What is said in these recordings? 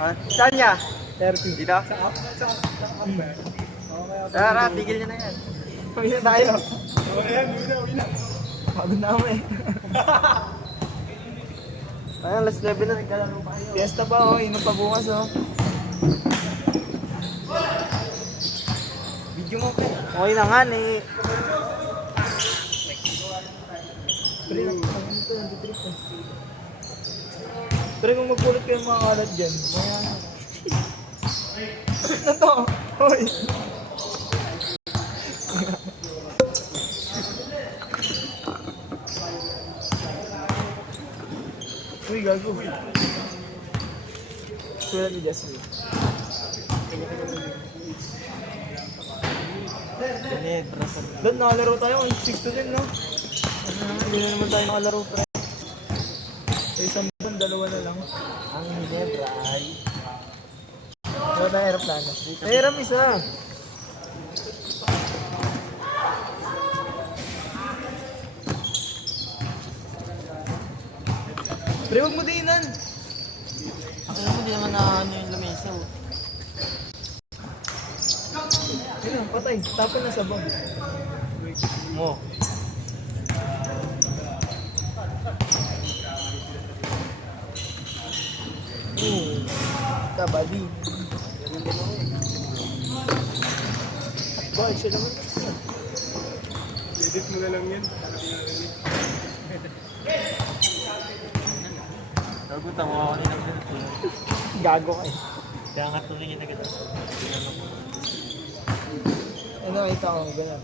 Ah, saan niya? 30. Dito? Tara, tigil niya na yan. Uwi na tayo. Uwi na. Pagod na ako eh. Ayun, last level na, nagkalaro pa kayo. Fiesta pa oh, inom pa bukas oh. Video mo pa. Okay na nga eh. Pre, nakakasama nito, nandito eh. Pre, kung magpulot kayo mga kalat dyan, maya na. Ano to? Hoy! Uy, gago. Sulat ni Jasmine. Ganit, rasal. Doon, nakalaro tayo. 6 to 10, no? Hindi na naman tayo nakalaro, pre. Sa isang doon, dalawa na lang. Ang Hinebra ay... Wala tayong aeroplano. Nahiram isa. Pre, huwag mo diinan. Akala mo di naman na ano yung lamesa. Ayun, patay. Tapon na sa bag. Mo. Kabadi. Boy, siya naman. Edit mo na lang yan. Nagutan mo ako kanina ng Gago ka eh. Kaya nga tuloy na kita. Ano, ito ako. Ganyan.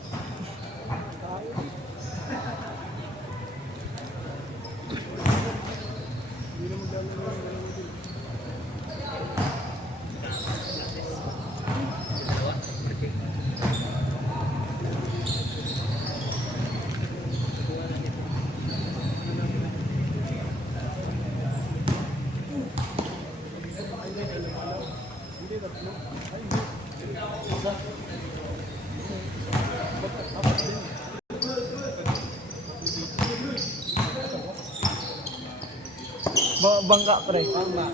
Bangka, pre. Bangka.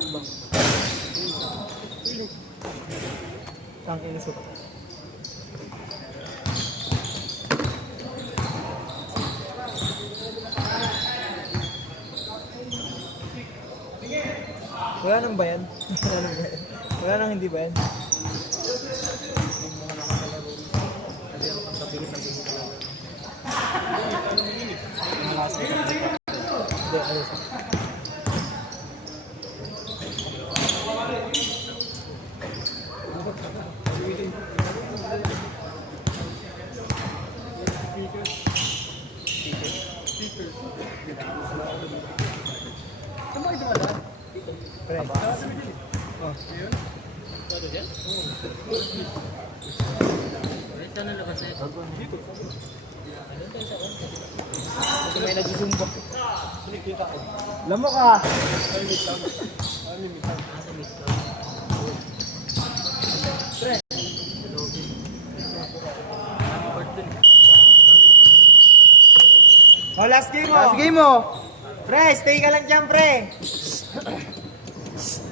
Tangin sa pa. Wala nang bayan. Wala nang bayan. Wala nang hindi bayan. Hindi, ayos. Pre. Oh. May nagsusumbok. Lamo ka. Pre. Oh, last game mo. Last game mo! Pre, stay ka lang dyan, pre.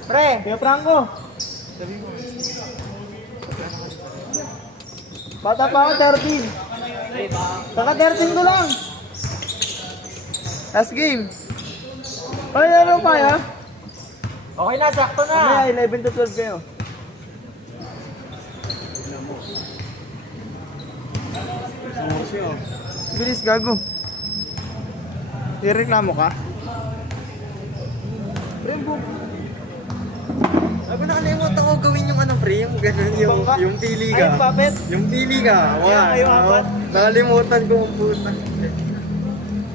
Pre, Kuya Franco. Sabi mo. Bata pa ako, 13. Saka 13 ko lang. Last game! Ay, ano pa ya? Okay na, sakto na. Mamaya, 11 to 12 kayo. Bilis, gago. Ireklamo ka? Pre, Ako nakalimutan ko gawin yung ano pre, yung gano'n, Bangka? yung pili ay, ka. puppet. Yung pili ka. Ay, yung apat. Nakalimutan ko ang puta.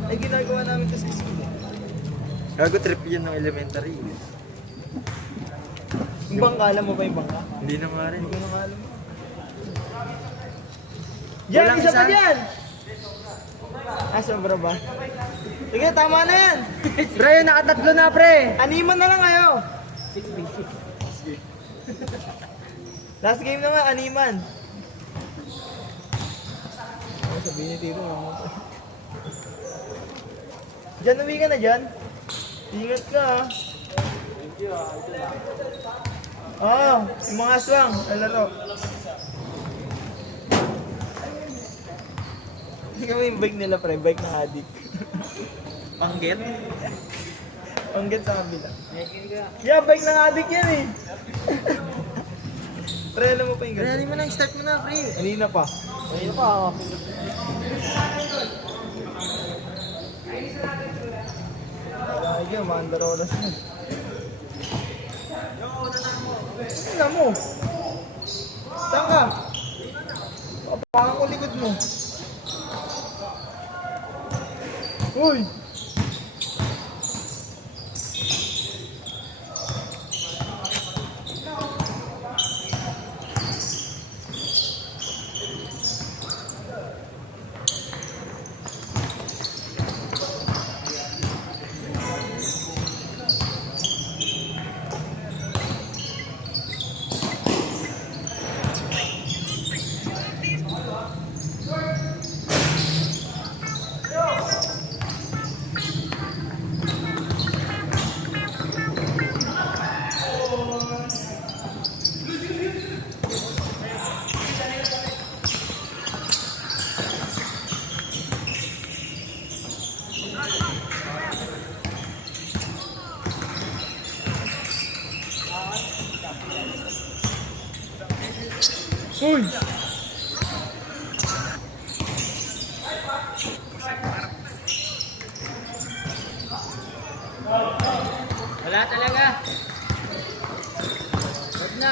Ay, ginagawa namin kasi school. Gago trip yun ng elementary. Yung bangka, alam mo ba yung bangka? Hindi na nga rin. Hindi ko na alam. Yan, Walang isa pa isa? dyan! Ah, sobra ba? Sige, tama na yan! Pre, nakatatlo na pre! Animan na lang kayo! Last game naman, animan. Sabihin ni Tito, Diyan, uwi ka na dyan. Ingat ka ha. Oo, yung mga aswang, laro. Hindi kami yung bike nila pre, bike na adik. Panggit? Panggit sa kabila. Yeah, bike ng adik yan eh. Pre, alam mo pa yung Rally ganito? mo na, start mo na, pre. Kanina pa. Ayun pa, Ay, yun, maandar oras na. Tingnan mo. Saan ka? Parang ko likod mo. Uy! Uy! wala talaga. Wag na.